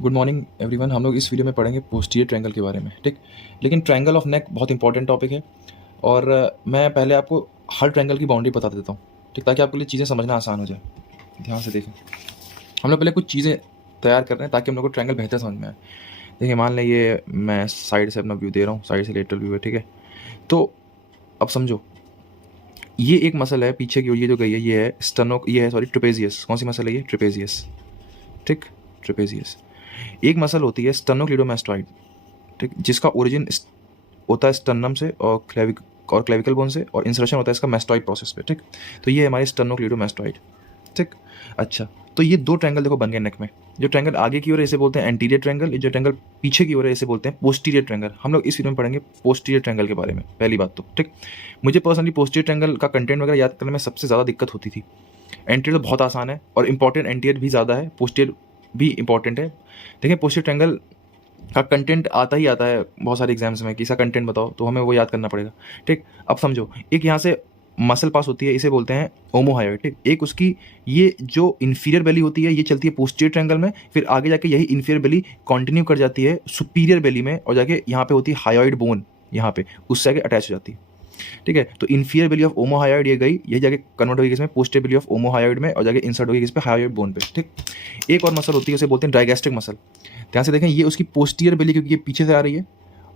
Good morning everyone. हम लोग इस वीडियो में पढ़ेंगे पोस्टीरियर ट्रायंगल के बारे में, ठीक। लेकिन ट्रायंगल ऑफ नेक बहुत इंपॉर्टेंट टॉपिक है और मैं पहले आपको हर ट्रायंगल की बाउंड्री बता देता हूँ, ठीक, ताकि आपके लिए चीज़ें समझना आसान हो जाए। ध्यान से देखें, हम लोग पहले कुछ चीज़ें तैयार कर रहे हैं ताकि हम लोग को ट्रायंगल बेहतर समझ में आए। देखिए, मान लें ये मैं साइड से अपना व्यू दे रहा हूँ, साइड से लेटरल व्यू है, ठीक है। तो अब समझो, ये एक मसल है पीछे की ओर, ये जो गई है ये है स्टर्नो, ये है सॉरी ट्रेपेजियस। कौन सी मसल है ये? ट्रेपेजियस, ठीक, ट्रेपेजियस। एक मसल होती है स्टर्नोक्लीडोमास्टोइड, ठीक, जिसका ओरिजिन होता है स्टर्नम से और क्लेविकल बोन से, और इंसर्शन होता है इसका मैस्टोइड प्रोसेस पे, ठीक। तो ये है हमारे स्टर्नोक्लीडोमास्टोइड, ठीक। अच्छा, तो ये दो ट्रायंगल देखो बन गए नेक में। जो ट्रायंगल आगे की ओर है इसे बोलते हैं एंटीरियर ट्रायंगल, जो ट्रायंगल पीछे की ओर है इसे बोलते हैं पोस्टीरियर ट्रायंगल। हम लोग इस वीडियो में पढ़ेंगे पोस्टीरियर ट्रायंगल के बारे में, पहली बात तो, ठीक। मुझे पर्सनली पोस्टीरियर ट्रायंगल का कंटेंट वगैरह याद करने में सबसे ज़्यादा दिक्कत होती थी। एंटीरियर तो बहुत आसान है और इंपॉर्टेंट एंटीरियर भी ज़्यादा है, पोस्टीरियर भी इंपॉर्टेंट है। देखिए, पोस्टीरियर ट्रायंगल का कंटेंट आता ही आता है बहुत सारे एग्जाम्स में कि इसका कंटेंट बताओ, तो हमें वो याद करना पड़ेगा, ठीक। अब समझो, एक यहाँ से मसल पास होती है, इसे बोलते हैं ओमोहायोइड, ठीक। एक उसकी ये जो इन्फीरियर बेली होती है ये चलती है पोस्टीरियर ट्रायंगल में, फिर आगे जाके यही इन्फीरियर बेली कंटिन्यू कर जाती है सुपीरियर बेली में, और जाके यहाँ पे होती है हायोइड बोन, यहाँ पे उससे आगे अटैच हो जाती है, ठीक है। तो इन्फीरियर बेली ऑफ ओमोहायोइड ये गई, ये जाके कन्वर्ट होगी इसमें पोस्टीरियर बेली ऑफ ओमोहायोइड में, और जाके इंसर्ट होगी इस पे हायोइड बोन पे, ठीक। एक और मसल होती है, उसे बोलते हैं डायगैस्ट्रिक मसल। ध्यान से देखें, ये उसकी पोस्टीरियर बेली क्योंकि ये पीछे से आ रही है,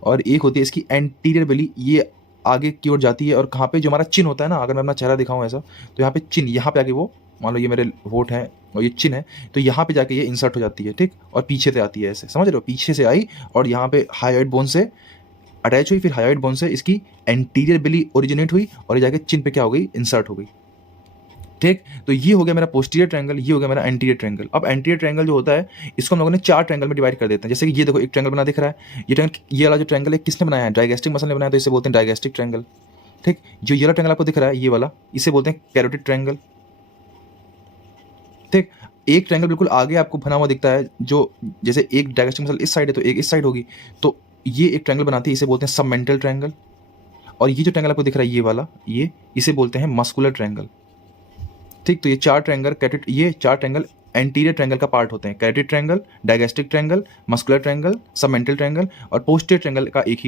और एक होती है इसकी एंटीरियर बेली, ये आगे की ओर जाती है। और कहाँ पे, जो हमारा चिन होता है ना, अगर मैं अपना चेहरा दिखाऊं ऐसा, तो यहाँ पे चिन, यहाँ पे आके वो, मान लो ये मेरे होठ हैं और ये चिन है, तो यहाँ पे जाके ये इंसर्ट हो जाती है, ठीक। और पीछे से आती है ऐसे, समझ रहे हो, पीछे से आई और यहाँ पे हायोइड बोन से अटैच हुई, फिर हायोइड बोन से इसकी एंटीरियर बेली ओरिजिनेट हुई और ये जाके चिन पे क्या हो गई, इंसर्ट हो गई, ठीक। तो ये हो गया मेरा पोस्टीरियर ट्रायंगल, ये हो गया मेरा एंटीरियर ट्रायंगल। अब एंटीरियर ट्रायंगल जो होता है इसको हम लोगों ने चार ट्रायंगल में डिवाइड कर देते हैं। जैसे कि ये देखो, एक ट्रायंगल बना दिख रहा है, ये ट्रायंगल, ये वाला जो ट्रायंगल है किसने बनाया है? डायगैस्ट्रिक मसल ने बनाया, तो इसे बोलते हैं डायगैस्ट्रिक ट्रायंगल, ठीक। जो ये वाला ट्रायंगल आपको दिख रहा है, ये वाला, इसे बोलते हैं कैरोटिड ट्रायंगल, ठीक। एक ट्रायंगल बिल्कुल आगे आपको बना हुआ दिखता है, जो जैसे एक डायगैस्ट्रिक मसल इस साइड है तो एक इस साइड होगी, तो ये एक ट्रायंगल बनाती है, इसे बोलते हैं सबमेंटल ट्रायंगल। और ये जो ट्रायंगल आपको दिख रहा है ये वाला, ये इसे बोलते हैं मस्कुलर ट्रायंगल, ठीक। तो ये चार ट्रायंगल ये चार ट्रायंगल एंटीरियर ट्रायंगल का पार्ट होते हैं। Carotid triangle, digastric triangle, muscular triangle, submental triangle, और पोस्टीरियर ट्रायंगल का एक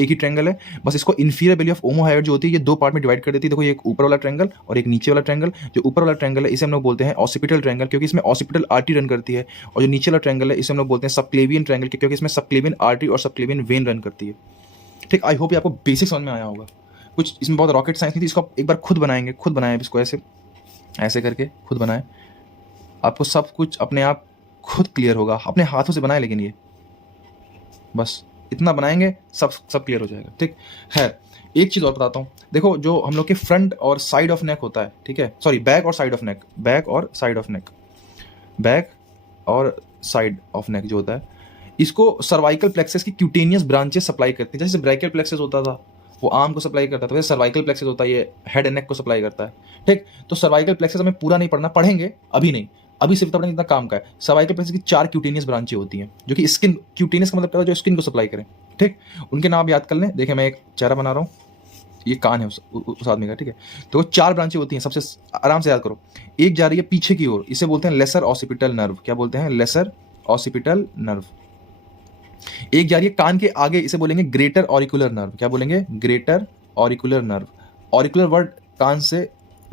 ही ट्रायंगल है। बस इसको इन्फीरियर बेली ऑफ ओमोहायोइड जो होती है ये दो पार्ट में डिवाइड कर देती है। देखो, ये एक ऊपर वाला ट्रायंगल और एक नीचे वाला ट्रायंगल। जो ऊपर वाला ट्रायंगल है इसे हम लोग बोलते हैं ऑसिपिटल ट्रायंगल, क्योंकि इसमें ऑसिपिटल आर्टरी रन करती है। और जो नीचे वाला ट्रायंगल है इसे हम लोग बोलते हैं सबक्लेवियन ट्रायंगल, क्योंकि इसमें सबक्लेवियन आर्टरी और सबक्लेवियन वेन रन करती है, ठीक। आई होप ये आपको बेसिक समझ में आया होगा। कुछ इसमें बहुत रॉकेट साइंस नहीं थी, इसको आप एक बार खुद बनाएंगे, खुद बनाए इसको ऐसे ऐसे करके खुद बनाए, आपको सब कुछ अपने आप खुद क्लियर होगा। अपने हाथों से बनाए, लेकिन ये बस इतना बनाएंगे सब क्लियर हो जाएगा, ठीक है। एक चीज़ और बताता हूँ, देखो, जो हम लोग के फ्रंट और साइड ऑफ नेक होता है, ठीक है, सॉरी, बैक और साइड ऑफ नेक, बैक और साइड ऑफ नेक, बैक और साइड ऑफ नेक जो होता है, इसको सर्वाइकल प्लेक्सस की क्यूटेनियस ब्रांचेस सप्लाई करती है। जैसे ब्रैकियल प्लेक्सस होता था वो आर्म को सप्लाई करता था, वैसे सर्वाइकल प्लेक्सस होता है ये हेड एंड नेक को सप्लाई करता है, ठीक। तो सर्वाइकल प्लेक्सस हमें पूरा नहीं पढ़ना, पढ़ेंगे अभी नहीं, अभी सिर्फ पढ़ेंगे इतना काम का है। सर्वाइकल प्लेक्सस की चार क्यूटेनियस ब्रांचें होती हैं जो कि स्किन, क्यूटेनियस का मतलब क्या है, जो स्किन को सप्लाई करें, ठीक। उनके नाम याद कर लें। देखिए, मैं एक चेहरा बना रहा हूँ, ये कान है उस आदमी का, ठीक है। तो वो चार ब्रांचें होती हैं, सबसे आराम से याद करो। एक जा रही है पीछे की ओर, इसे बोलते हैं लेसर ऑसिपिटल नर्व। क्या बोलते हैं? Lesser occipital nerve. एक जा रही है कान के आगे, इसे बोलेंगे ग्रेटर ऑरिकुलर नर्व। क्या बोलेंगे? Greater auricular nerve. Auricular word कान से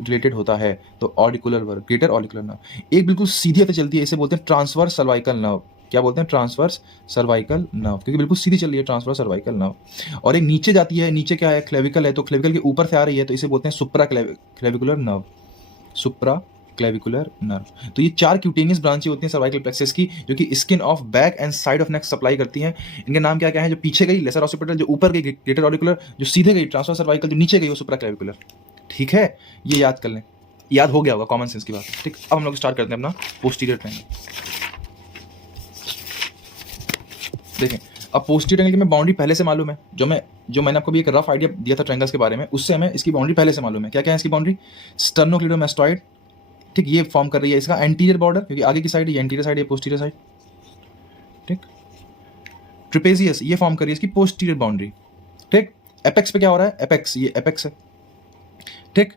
रिलेटेड होता है, तो auricular word, greater auricular nerve. एक बिल्कुल सीधी होते चलती है, इसे बोलते हैं ट्रांसवर्स सर्वाइकल नर्व। क्या बोलते हैं? ट्रांसवर्स सर्वाइकल नर्व, क्योंकि बिल्कुल सीधी चल रही है, ट्रांसवर्स सर्वाइकल नर्व। और एक नीचे जाती है, नीचे क्या है? क्लेविकल है, तो क्लेविकल के ऊपर से आ रही है, तो इसे बोलते हैं सुप्रा क्लेविकुलर नर्व, सुप्रा क्लेविकुलर नर्व। तो ये चार क्यूटेनियस ब्रांचें होती हैं सर्वाइकल प्लेक्सस की, जो कि skin of back and side of neck supply करती हैं। इनके नाम क्या क्या है? जो पीछे गई लेसर ऑसिपिटल, जो ऊपर गई ग्रेटर ऑरिकुलर, जो सीधे गई ट्रांसवर्स सर्वाइकल, जो नीचे गई वो सुप्रा क्लेविकुलर, ठीक है। ये याद कर लें, याद हो गया होगा, कॉमन सेंस की बात, ठीक। अब हम लोग स्टार्ट करते हैं अपना पोस्टीरियर ट्रायंगल। देखें, अब पोस्टीरियर ट्रायंगल की हमें बाउंड्री पहले से मालूम है, जो मैंने आपको भी एक रफ आइडिया दिया था ट्रायंगल्स के बारे में, उससे हमें इसकी बाउंड्री पहले से मालूम है। क्या क्या है इसकी बाउंड्री? स्टर्नोक्लीडोमास्टोइड, ठीक, ये फॉर्म कर रही है इसका एंटीरियर बॉर्डर, क्योंकि आगे की साइड ये एंटीरियर साइड, ये पोस्टीरियर साइड, ठीक। ट्रिपेजियस ये फॉर्म कर रही है इसकी पोस्टीरियर बाउंड्री, ठीक। एपेक्स पे क्या हो रहा है? एपेक्स, ये एपेक्स है, ठीक।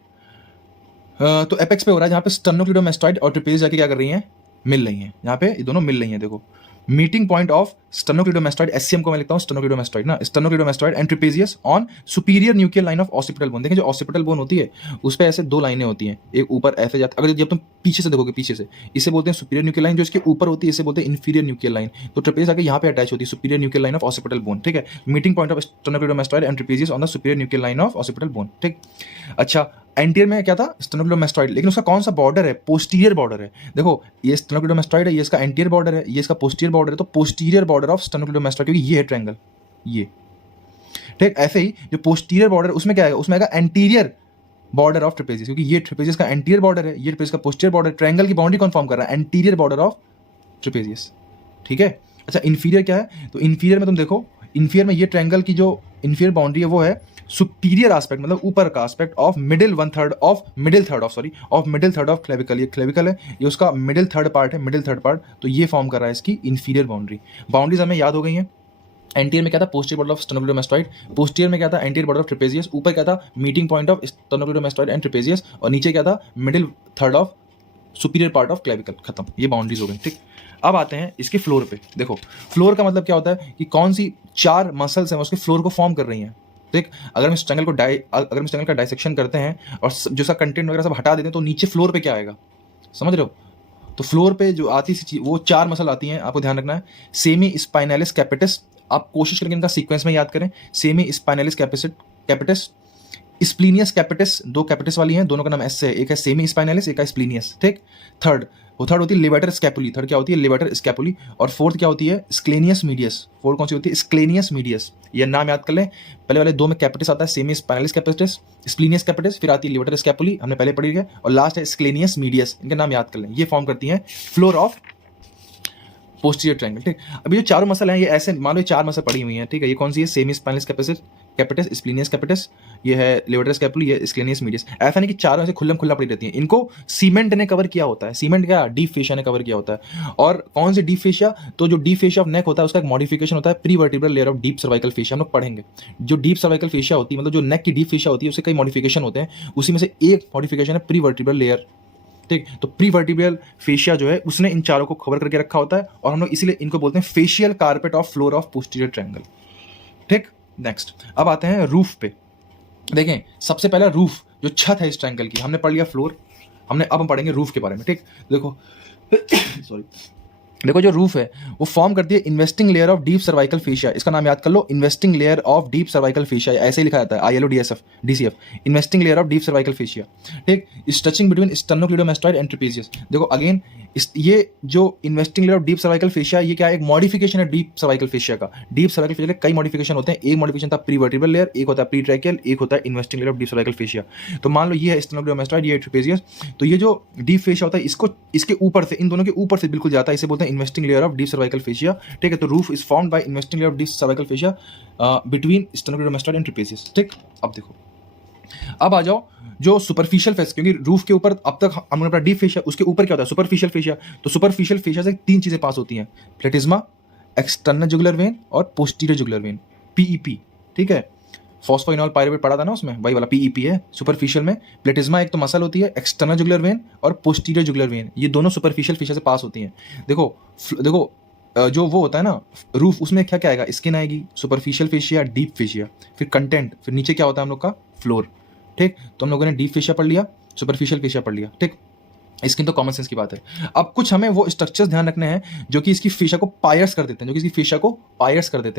तो एपेक्स पे हो रहा है जहाँ पे स्टर्नोक्लीडोमास्टोइड और ट्रिपेजियस जाके क्या कर रही हैं? मिल रही हैं। यहाँ पे ये दोनों मिल रही हैं, देखो। Meeting point of sternocleidomastoid, SCM को मैं लिखता हूँ स्टेनोक्लीडोमास्टोइड ना, sternocleidomastoid and trapezius on superior nuclear line of occipital bone. देखिए जो ऑसिपिटल बोन होती है उस पे ऐसे दो लाइनें होती हैं, एक ऊपर ऐसे जाती, अगर जब तुम पीछे से देखोगे पीछे से, इसे बोलते हैं सुपीरियर न्यूक्लियर लाइन, जो इसके ऊपर होती है इसे बोलते हैं इंफीरियर न्यूक्लियर लाइन। तो ट्रेपेजियस आके यहाँ पे अटैच होती है superior nuclear line of occipital bone, ठीक है। Meeting point of sternocleidomastoid and trapezius on the superior nuclear line of occipital bone, ठीक। अच्छा, एंटीरियर में क्या था, स्टेनोक्लीडोमास्टोइड, लेकिन उसका कौन सा बॉर्डर है, पोस्टीरियर बॉर्डर है। देखो ये स्टेनोक्लीडोमास्टोइड है, ये इसका एंटीरियर बॉर्डर है, ये इसका पोस्टीरियर बॉर्डर है, तो पोस्टीरियर बॉर्डर ऑफ स्टेनोक्लीडोमास्टोइड, क्योंकि ये है ट्रायंगल, ये ठीक। ऐसे ही जो पोस्टीरियर बॉर्डर उसमें क्या आएगा, उसमें आएगा एंटीरियर बॉर्डर ऑफ ट्रेपेजियस, क्योंकि ये ट्रेपेजियस का एंटीरियर बॉर्डर है, ये ट्रेपेजियस का पोस्टीरियर बॉर्डर, ट्रायंगल की बाउंड्री कौन फॉर्म कर रहा है, एंटीरियर बॉर्डर ऑफ ट्रेपेजियस, ठीक है। अच्छा, इंफीरियर क्या है, तो इंफीरियर में तुम देखो, इंफीरियर में ये ट्रायंगल की जो इंफीरियर बाउंड्री है वो है सुपीरियर एस्पेक्ट, मतलब ऊपर का aspect of middle third of clavicle, ये क्लेविकल है, ये उसका मिडिल थर्ड पार्ट है, मिडिल थर्ड पार्ट, तो ये फॉर्म कर रहा है इसकी इंफीरियर बाउंड्री। बाउंड्रीज हमें याद हो गई हैं। एंटीरियर में क्या था, पोस्टीरियर बॉर्डर ऑफ स्टेनोक्लीडोमास्टोइड, पोस्टीरियर में क्या था, एंटीरियर बॉर्डर ऑफ ट्रेपेजियस, ऊपर क्या था, meeting point of sternocleidomastoid and trapezius, और नीचे क्या था, middle third of superior part of clavicle, खत्म, ये बाउंड्रीज हो गई, ठीक। अब आते हैं इसके फ्लोर पे। देखो फ्लोर का मतलब क्या होता है कि कौन सी चार मसल्स हैं उसके फ्लोर को फॉर्म कर रही हैं, ठीक। अगर हम इस ट्रायंगल का डाइसेक्शन करते हैं और जो सा कंटेंट वगैरह सब हटा देते हैं तो नीचे फ्लोर पे क्या आएगा, समझ रहे हो। तो फ्लोर पे जो आती सी चीज, वो चार मसल आती हैं, आपको ध्यान रखना है। सेमी स्पाइनैलिस कैपिटस, आप कोशिश करके इनका सीक्वेंस में याद करें। सेमी स्पाइनैलिस कैपिटस, स्प्लीनियस कैपिटस, दो कैपिटस वाली हैं, दोनों का नाम एस से है, एक है सेमी स्पाइनैलिस, एक है स्प्लीनियस, ठीक। थर्ड होती है लेवेटर स्कैपुली, थर्ड क्या होती है, लेवेटर स्कैपुली, और फोर्थ क्या होती है, स्क्लेनियस मीडियस। फोर्थ कौन सी होती है, स्क्लेनियस मीडियस, ये नाम याद कर लें। पहले वाले दो में कैपिटस आता है, सेमी स्पाइनैलिस कैपिटस, स्प्लीनियस कैपिटस, फिर आती है लेवेटर स्कैपुली, हमने पहले पढ़ी है, और लास्ट है स्क्लेनियस मीडियस, इनके नाम याद कर लें। ये फॉर्म करती हैं फ्लोर ऑफ पोस्टीरियर ट्रायंगल, ठीक। अभी जो चारों मसल हैं ये ऐसे मान लो, ये चार मसल पड़ी हुई हैं, ठीक है। ये कौन सी है, सेमी स्पाइनैलिस कैपिटस, स्प्लीनियस कैपिटस, ये है लेवेटर स्कैपुली, ये स्क्लेनियस मीडियस। ऐसा नहीं कि चारों ऐसे खुल्लम खुल्ला पड़ी रहती हैं, इनको सीमेंट ने कवर किया होता है। सीमेंट क्या, डीप फेशिया ने कवर किया होता है। और कौन सी डीप फेशिया, तो जो डीप फेशिया ऑफ नेक होता है उसका एक मॉडिफिकेशन होता है, pre vertebral layer of deep cervical fascia, हम लोग पढ़ेंगे। जो डीप सर्वाइकल फेशिया होती है, मतलब जो नेक की डीप फेशिया होती है, उससे कई मॉडिफिकेशन होते हैं, उसी में से एक मॉडिफिकेशन है प्री वर्टिब्रल लेयर, ठीक। तो प्री वर्टिब्रल फेशिया जो है उसने इन चारों को कवर करके रखा होता है, और हम लोग इसीलिए इनको बोलते हैं facial carpet of floor of posterior triangle, ठीक। नेक्स्ट अब आते हैं रूफ पे। देखें सबसे पहला रूफ, जो छत है इस ट्रायंगल की, हमने पढ़ लिया फ्लोर, अब हम पढ़ेंगे रूफ के बारे में, ठीक। देखो सॉरी, देखो जो रूफ है वो फॉर्म करती है investing layer of deep cervical fascia, इसका नाम याद कर लो, investing layer of deep cervical fascia, ऐसे ही लिखा जाता है, ILODCF, investing layer of deep cervical fascia, ठीक। इस touching between sternocleidomastoid and trapezius. देखो अगेन ये जो investing layer of deep cervical fascia, ये क्या है, एक मॉडिफिकेशन है डीप सर्वाइकल फेशिया का। डीप सर्वाइकल फेशिया के कई मॉडिफिकेशन होते हैं, एक मॉडिफिकेशन था प्री वर्टिब्रल लेयर, एक होता है प्री ट्रैकियल, एक होता है investing layer of deep cervical fascia. तो मान लो ये है स्टेनोक्लीडोमास्टोइड, ये है ट्रेपेजियस, तो ये जो डीप फेशिया होता है इसको इसके ऊपर से, इन दोनों के ऊपर से बिल्कुल जाता है, इसे बोलते हैं investing layer of deep cervical fascia, ठीक है। तो roof is formed by investing layer of deep cervical fascia between sternocleidomastoid and trapezius, ठीक। अब देखो, अब आ जाओ जो सुपरफिशियल फेस, क्योंकि रूफ के ऊपर अब तक हमने अपना डीप फेशिया, उसके ऊपर क्या होता है, सुपरफिशियल फेशिया। तो सुपरफिशियल फेशिया से तीन चीजें पास होती हैं, प्लेटिज्मा, एक्सटर्नल जुगुलर वेन और पोस्टीरियर जुगुलर वेन, PEP, ठीक है। फॉस्फोइनॉल पायरुवेट पढ़ा था ना उसमें, वही वाला PEP है सुपरफिशियल में। प्लेटिज्मा एक तो मसल होती है, एक्सटर्नल जुगुलर वेन और पोस्टीरियर जुगुलर वेन, ये दोनों सुपरफिशियल फेशिया से पास होती हैं। देखो जो वो होता है ना रूफ, उसमें क्या क्या आएगा, स्किन आएगी, सुपरफिशियल फेशिया, डीप फेशिया, फिर कंटेंट, फिर नीचे क्या होता है हम लोग का फ्लोर, ठीक। तो हम लोगों ने डीप फेशिया पढ़ लिया, सुपरफिशियल फेशिया पढ़ लिया, ठीक। स्किन तो कॉमन सेंस की बात है। अब कुछ हमें वो स्ट्रक्चर्स ध्यान रखने हैं जो कि इसकी फेशिया को पायर्स कर देते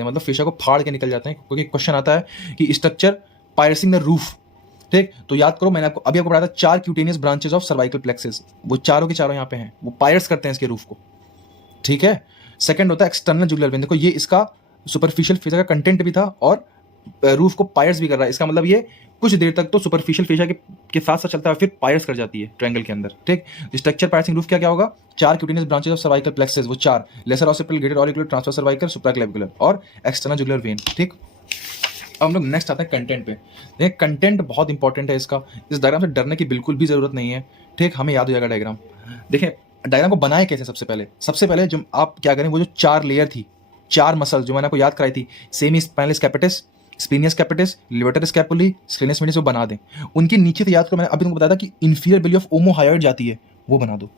हैं, मतलब फेशिया को फाड़ के निकल जाते हैं, क्योंकि क्वेश्चन आता है कि स्ट्रक्चर पायर्सिंग द रूफ, ठीक। तो याद करो, मैंने आपको पढ़ाया था 4 cutaneous branches of cervical plexus, वो चारों के चारों यहाँ पे हैं, वो पायर्स करते हैं इसके रूफ को, ठीक है। सेकंड होता है एक्सटर्नल जुगुलर वेन, देखो ये इसका सुपरफिशियल फेशिया का कंटेंट भी था और रूफ को पायर्स भी कर रहा है, इसका मतलब ये कुछ देर तक तो सुपरफिशियल फेशिया के साथ साथ चलता है, फिर पायर्स कर जाती है ट्रायंगल के अंदर, ठीक। स्ट्रक्चर पायर्सिंग रूफ क्या होगा, 4 cutaneous branches of cervical plexus, वो 4, lesser occipital, greater auricular, transverse cervical, supraclavicular और एक्सटर्नल जुगुलर वेन, ठीक। अब हम लोग नेक्स्ट आते हैं कंटेंट पे। देखिए कंटेंट बहुत इंपॉर्टेंट है इसका, इस डायग्राम से डरने की बिल्कुल भी जरूरत नहीं है, ठीक। हमें याद हो जाएगा डायग्राम। देखिए डायग्राम को बनाए कैसे, सबसे पहले जो आप क्या करें, वो जो 4 लेयर थी, 4 मसल जो मैंने आपको याद कराई थी, semispinalis capitis, splenius capitis, levator scapulae, scalenus medius, वो बना दें। उनके नीचे तो याद करो, मैंने अभी तुमको बताया था कि इंफीरियर बेली ऑफ ओमोहायोइड जाती है, वो बना दो,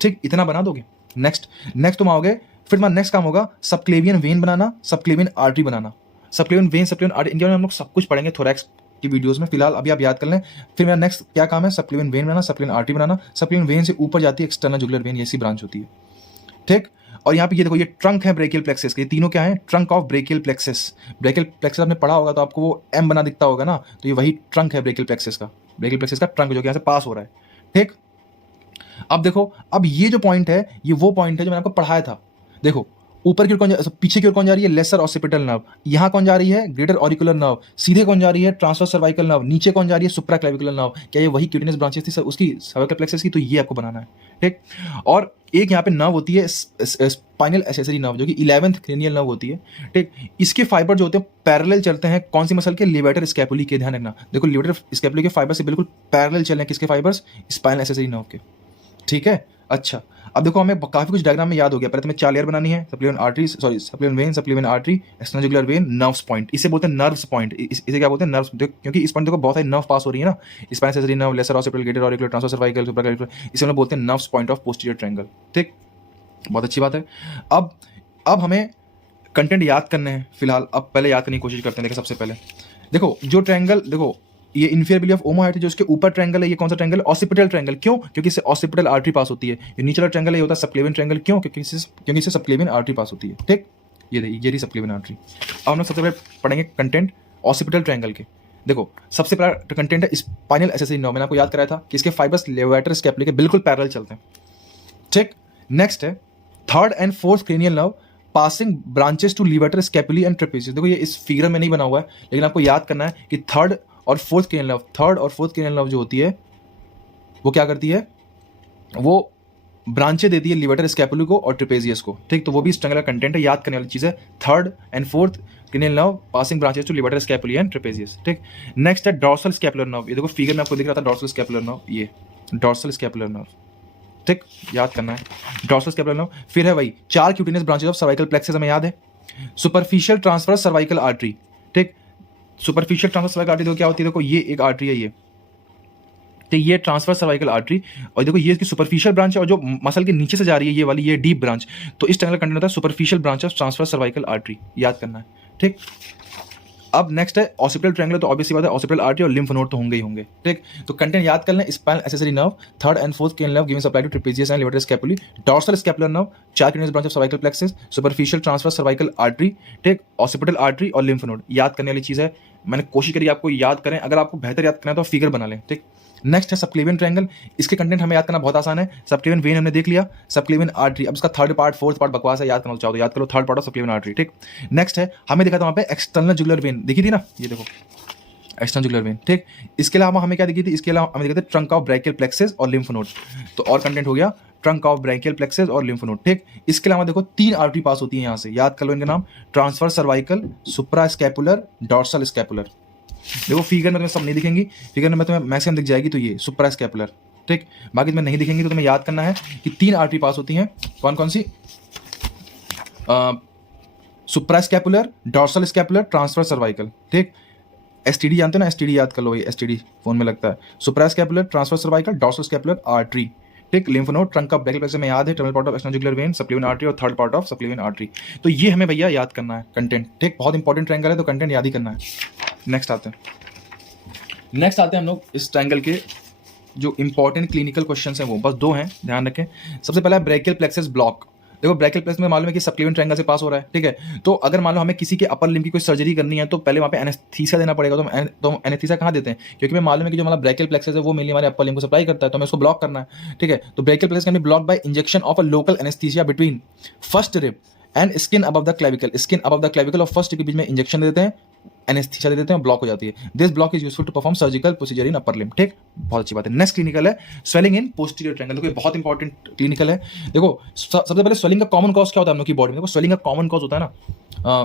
ठीक। इतना बना दोगे। नेक्स्ट तुम आओगे फिर हमारा नेक्स्ट काम होगा सबक्लेवियन वेन बनाना, सबक्लेवियन आर्टरी बनाना। सबक्लेवियन वेन, सबक्लेवियन आर्टरी, इनके बारे में हम लोग सब कुछ पढ़ेंगे थोरैक्स की वीडियोस में, फिलहाल अभी आप याद कर लें। फिर मेरा नेक्स्ट क्या काम है, सबक्लेवियन वेन बनाना, सबक्लेवियन आर्टरी बनाना। सबक्लेवियन वेन से ऊपर जाती है एक्सटर्नल जुगुलर वेन, ऐसी ब्रांच होती है, ठीक। और यहाँ पे ये देखो, ये ट्रंक है ब्रेकियल प्लेक्सस के, ये तीनों क्या है, trunk of brachial plexus. Brachial plexus आपने पढ़ा होगा तो आपको वो एम बना दिखता होगा ना, तो ये वही ट्रंक है ब्रेकियल प्लेक्सस का, ब्रेकियल प्लेक्सस का ट्रंक जो कि यहाँ से पास हो रहा है, ठीक। अब देखो, अब ये जो पॉइंट है, ये वो पॉइंट है जो मैंने आपको पढ़ाया था। देखो ऊपर की ओर कौन पीछे की ओर कौन जा रही है, लेसर ऑसिपिटल नर्व। यहाँ कौन जा रही है, ग्रेटर ऑरिकुलर नर्व। सीधे कौन जा रही है, ट्रांसवर्स सर्वाइकल नर्व। नीचे कौन जा रही है, सुप्राक्लेविकुलर नर्व। क्या ये वही क्यूटेनियस ब्रांचेस थी उसकी सर्वाइकल प्लेक्सस की, तो ये आपको बनाना है, ठीक। और एक यहाँ पे नर्व होती है स्पाइनल एसेसरी नर्व, जो कि 11th क्रेनियल नर्व होती है, ठीक। इसके फाइबर जो होते हैं पैरेलल चलते हैं कौन सी मसल के, लिवेटर स्कैपुली के, ध्यान रखना। देखो लिवेटर स्कैपुली के फाइबर से बिल्कुल पैरेलल चल रहे हैं किसके फाइबर्स, स्पाइनल एसेसरी नर्व के, ठीक है। अच्छा, अब देखो हमें काफी कुछ डायग्राम में याद हो गया। पहले तुम्हें 4 लेयर बनानी है, subclavian artery, sorry subclavian vein, subclavian artery, external jugular when, nerves point. इसे बोलते हैं नर्व्स पॉइंट। इसे क्या बोलते हैं, नर्व्स, क्योंकि इस पॉइंट देखो बहुत सारी नर्व पास हो रही है ना, spinal accessory nerve, lesser occipital, greater auricular, transverse cervical, supraclavicular, इसे हम लोग बोलते हैं nerves point of posterior triangle, ठीक। बहुत अच्छी बात है। अब हमें कंटेंट याद करने हैं फिलहाल। अब पहले याद करने की कोशिश करते हैं। देखो सबसे पहले देखो जो ट्रायंगल, देखो ये इंफीरियर बिली ऑफ ओमोहाइट है, जो इसके ऊपर ट्रायंगल है, ये कौन सा ट्रायंगल है, ऑसिपिटल ट्रायंगल। क्यों, क्योंकि इससे ऑसिपिटल आर्टरी पास होती है। ये नीचे वाला ट्रायंगल है, ये होता है सबक्लेवियन ट्रायंगल। क्यों, क्योंकि इससे सबक्लेवियन आर्टरी पास होती है, ठीक। ये रही सबक्लेवियन आर्टरी। अब हम लोग सबसे पहले पढ़ेंगे कंटेंट ऑसिपिटल ट्रायंगल के। देखो सबसे पहला कंटेंट है स्पाइनल एसेसरी नर्व। मैंने आपको याद कराया था कि इसके फाइबर्स लेवेटर स्कैपुला के बिल्कुल पैरेलल चलते हैं, ठीक। नेक्स्ट है third and fourth cranial nerve passing branches to levator scapulae and trapezius. देखो ये इस फिगर में नहीं बना हुआ है, लेकिन आपको याद करना है कि थर्ड और फोर्थ क्रेनियल नर्व जो होती है वो क्या करती है, वो ब्रांचें देती है लिवेटर स्कैपुली को और ट्रेपेजियस को, ठीक। तो वो भी इस ट्रायंगल का कंटेंट है, याद करने वाली चीज है। Third and fourth cranial nerve passing branches to levator scapulae and trapezius, ठीक। नेक्स्ट है डॉर्सल स्कैपुलर नर्व। ये देखो फिगर में आपको दिख रहा था डॉर्सल स्कैपुलर नर्व, ये डॉर्सल स्कैपुलर नर्व, ठीक, याद करना है डॉर्सल स्कैपुलर नर्व। फिर है वही 4 cutaneous branches of cervical plexus, हमें याद है। सुपरफिशियल ट्रांसवर्स सर्वाइकल आर्टरी, ठीक। सुपरफिशियल ट्रांसवर्स सर्वाइकल आर्टरी देखो क्या होती है, देखो ये एक आर्टरी है, ये तो ये ट्रांसवर्स सर्वाइकल आर्टरी, और देखो ये इसकी सुपरफिशियल ब्रांच है, और जो मसल के नीचे से जा रही है ये वाली, ये डीप ब्रांच। तो इस ट्रायंगल का कंटेंट होता है superficial branch of transverse cervical artery, याद करना है, ठीक। अब नेक्स्ट है ऑसिपिटल ट्रायंगल, तो ऑब्वियसली बात है ऑसिपिटल आर्टरी और लिम्फ नोड तो होंगे ही होंगे, ठीक। तो कंटेंट याद कर लें, spinal accessory nerve, third and fourth cranial nerve giving supply to trapezius and levator scapulae, dorsal scapular nerve, 4 cranial branch of cervical plexus, superficial transverse cervical artery, ठीक, ऑसिपिटल आर्टरी और लिम्फ नोड, याद करने वाली चीज है। मैंने कोशिश करी आपको याद करें, अगर आपको बेहतर याद करना है तो फिगर बना लें, ठीक। नेक्स्ट है सबक्लेवियन ट्रायंगल। इसके कंटेंट हमें याद करना बहुत आसान है। सबक्लेवियन वेन हमने देख लिया, सबक्लेवियन आर्टरी, अब इसका थर्ड पार्ट फोर्थ पार्ट बकवास है, याद करना चाहो तो याद करो, third part of subclavian artery, ठीक। नेक्स्ट है हमें दिखा था वहां पे एक्सटर्नल जुगुलर वेन, देखी थी ना, ये देखो एक्सटर्नल जुगुलर वेन, ठीक। इसके अलावा हमें क्या दिखी थी, इसके अलावा हमें दिखे थे ट्रंक ऑफ ब्रैकियल प्लेक्सस और लिम्फ नोड। तो और कंटेंट हो गया ट्रंक ऑफ ब्रैकियल प्लेक्सस और लिम्फ नोड, ठीक। इसके अलावा देखो 3 आर्टरी पास होती है यहाँ से, याद कर लो इनका नाम, ट्रांसवर्स सर्वाइकल, सुप्रा स्कैपुलर, डॉर्सल स्कैपुलर। देखो फिगर में तुम्हें सब नहीं दिखेंगी, फिगर में तुम्हें मैक्सिमम दिख जाएगी, तो ये सुप्रा स्कैपुलर, ठीक। बाकी तुम्हें नहीं दिखेंगी, तो तुम्हें याद करना है कि 3 आर्टरी पास होती हैं, कौन कौन सी, suprascapular, dorsal scapular, transverse cervical, ठीक। एसटीडी जानते हो ना, एसटीडी याद कर लो, ये एसटीडी फोन में लगता है, suprascapular, transverse cervical, dorsal scapular artery, ठीक। Lymph node, trunk of brachial plexus में याद है, terminal part of external jugular vein, subclavian artery और third part of subclavian artery. तो ये हमें भैया याद करना है कंटेंट, ठीक। बहुत इंपॉर्टेंट ट्रायंगल है, तो कंटेंट याद ही करना है। नेक्स्ट आते हैं हम लोग इस ट्रायंगल के जो इंपॉर्टेंट क्लिनिकल क्वेश्चंस हैं, वो बस 2 हैं, ध्यान रखें। सबसे पहला है ब्रैकियल प्लेक्सस ब्लॉक। देखो ब्रैकियल प्लेक्सस में मालूम है कि सबक्लेवियन ट्रायंगल से पास हो रहा है, ठीक है। तो अगर मान लो हमें किसी के अपर लिम्ब की कोई सर्जरी करनी है, तो पहले वहाँ पे एनेस्थीसिया देना पड़ेगा। तो एनेस्थीसिया कहाँ देते हैं, क्योंकि मैं मालूम है कि जो हमारा ब्रैकियल प्लेक्सस है वो मेनली हमारे अपर लिम्ब को सप्लाई करता है, तो हमें उसको ब्लॉक करना है, ठीक है। तो brachial plexus can be blocked by injection of a local anaesthesia between first rib end skin above the clavicle. Skin above the clavicle और फर्स्ट के बीच में इंजेक्शन देते हैं, एनेस्थीसिया दे देते हैं, ब्लॉक हो जाती है। This block is useful to perform surgical procedure in upper limb, ठीक। बहुत अच्छी बात है। नेक्स्ट क्लिनिकल है स्वेलिंग इन पोस्टीरियर ट्रायंगल। देखो बहुत इंपॉर्टेंट क्लिनिकल है। देखो सबसे पहले स्वेलिंग का कॉमन कॉज क्या होता है हम लोग की बॉडी में, देखो स्वेलिंग का कॉमन कॉज होता है ना,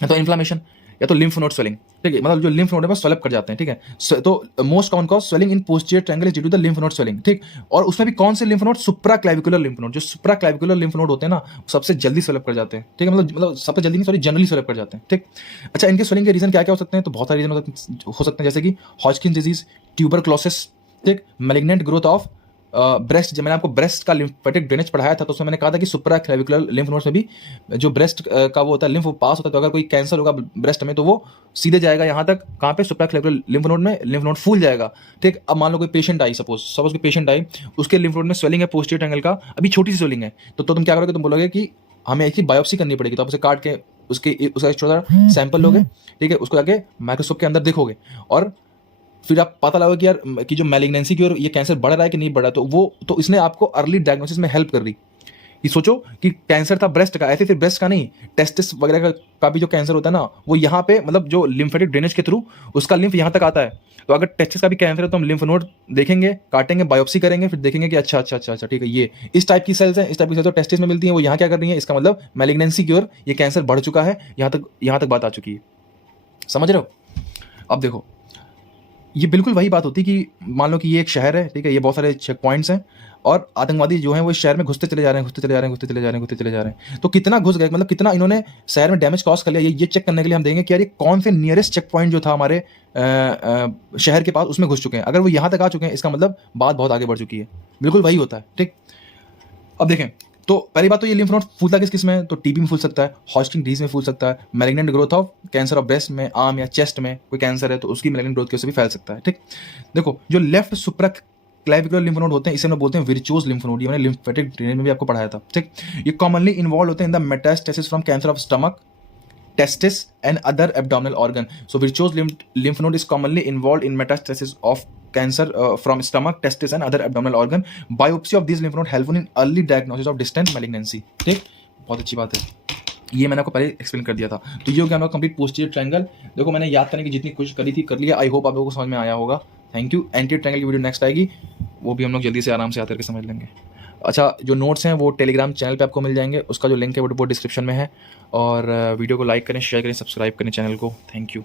या तो इन्फ्लामेशन या तो लिम्फ नोड स्वेलिंग, ठीक है, मतलब जो लिम्फ नोड है वो स्वेलअप कर जाते हैं, ठीक है। तो most common cause swelling in posterior triangle is due to the lymph node swelling, ठीक। और उसमें भी कौन से lymph node, supra clavicular lymph node. जो सुप्रा क्लेविकुलर लिम्फ नोड होते हैं ना, सबसे जल्दी स्वेलअप कर जाते हैं, ठीक है, मतलब सबसे जल्दी नहीं, सॉरी जनरली स्वेलअप कर जाते हैं, ठीक। अच्छा, इनके स्वेलिंग के रीजन क्या क्या हो सकते हैं, तो बहुत सारे रीजन हो सकते हैं, जैसे कि हॉजकिंस डिजीज, ट्यूबरक्लोसिस, ठीक, मैलिग्नेंट ग्रोथ ऑफ ब्रेस्ट, जब मैंने आपको ब्रेस्ट का लिम्फेटिक ड्रेनेज पढ़ाया था तो उसमें मैंने कहा था कि सुप्रा क्लेविकुलर लिम्फ नोड्स में भी जो ब्रेस्ट का वो होता है लिम्फ, वो पास होता है, तो अगर कोई कैंसर होगा ब्रेस्ट में तो वो सीधे जाएगा यहाँ तक, कहाँ पे, सुप्रा क्लेविकुलर लिम्फ नोड में, लिम्फ नोड फूल जाएगा। ठीक, अब मान लो कोई पेशेंट आई, सपोज कोई पेशेंट आई, उसके लिम्फ नोड में स्वेलिंग है पोस्टीरियर ट्रायंगल का, अभी छोटी सी स्वेलिंग है, तो तुम क्या करोगे, तुम बोलोगे कि हमें एक बायोप्सी करनी पड़ेगी, तो आप उसे काट के उसका एक छोटा सैंपल लोगे, ठीक है, उसको जाके माइक्रोस्कोप के अंदर देखोगे और फिर आप पता लगाओगे कि यार कि जो मैलिग्नेंसी की और ये कैंसर बढ़ रहा है कि नहीं बढ़ रहा है, तो इसने आपको अर्ली डायग्नोसिस में हेल्प कर रही। ये सोचो कि कैंसर था ब्रेस्ट का, ऐसे सिर्फ ब्रेस्ट का नहीं, टेस्टिस वगैरह का भी जो कैंसर होता है ना, वो यहाँ पे मतलब जो लिम्फेटिक ड्रेनेज के थ्रू उसका लिम्फ यहाँ तक आता है। तो अगर टेस्टिस का भी कैंसर है तो हम लिम्फ नोड देखेंगे, काटेंगे, बायोप्सी करेंगे, फिर देखेंगे कि अच्छा ठीक है, ये इस टाइप की सेल्स हैं, इस टाइप की सेल्स तो टेस्टिस में मिलती हैं, वो यहाँ क्या कर रही है, इसका मतलब मैलिग्नेंसी की ओर ये कैंसर बढ़ चुका है, यहाँ तक बात आ चुकी है। समझ रहे हो? अब देखो, ये बिल्कुल वही बात होती है कि मान लो कि ये एक शहर है, ठीक है, ये बहुत सारे चेक पॉइंट्स हैं और आतंकवादी जो हैं वो इस शहर में घुसते चले जा रहे हैं, तो कितना घुस गए, मतलब कितना इन्होंने शहर में डैमेज कॉज कर लिया, ये चेक करने के लिए हम देंगे कि यार ये कौन से नियरेस्ट चेक पॉइंट जो था हमारे शहर के पास उसमें घुस चुके हैं। अगर वो यहाँ तक आ चुके हैं, इसका मतलब बात बहुत आगे बढ़ चुकी है। बिल्कुल वही होता है। ठीक, अब देखें, तो पहली बात तो ये लिम्फ नोड फूलता किस में, तो टीबी में फूल सकता है, हॉस्टिंग डिजीज में फूल सकता है, malignant growth of cancer of breast में, आर्म या चेस्ट में कोई कैंसर है तो उसकी मैलिग्नेंट ग्रोथ की वजह से भी फैल सकता है। ठीक, देखो जो लेफ्ट सुप्रा क्लेविकुलर लिम्फ नोड होते हैं, इसे हम बोलते हैं विर्चुअस लिम्फ नोड, ये मैंने लिम्फेटिक ड्रेनेज में भी आपको पढ़ाया था। ठीक, ये कॉमनली इन्वॉल्व होते हैं in the metastasis from cancer of stomach, testis and other abdominal organ. So virtuous lymph node is commonly involved in metastasis of cancer from stomach, testis and other abdominal organ. Biopsy of these lymph node helpful in early diagnosis of distant malignancy. ठीक, बहुत अच्छी बात है, ये मैंने आपको पहले explain कर दिया था। तो ये हो गया हमारा कंप्लीट पोस्टीरियर ट्रायंगल। देखो मैंने याद करने की जितनी कोशिश करी थी कर लिया। आई होप आप लोगों को समझ में आया होगा। Thank you. एंटीरियर ट्रायंगल की वीडियो नेक्स्ट आएगी, वो भी हम लोग जल्दी से आराम से याद करके समझ लेंगे। अच्छा, जो नोट्स हैं वो टेलीग्राम चैनल पे आपको मिल जाएंगे, उसका जो लिंक है वो डिस्क्रिप्शन में है। और वीडियो को लाइक करें, शेयर करें, सब्सक्राइब करें चैनल को। Thank you.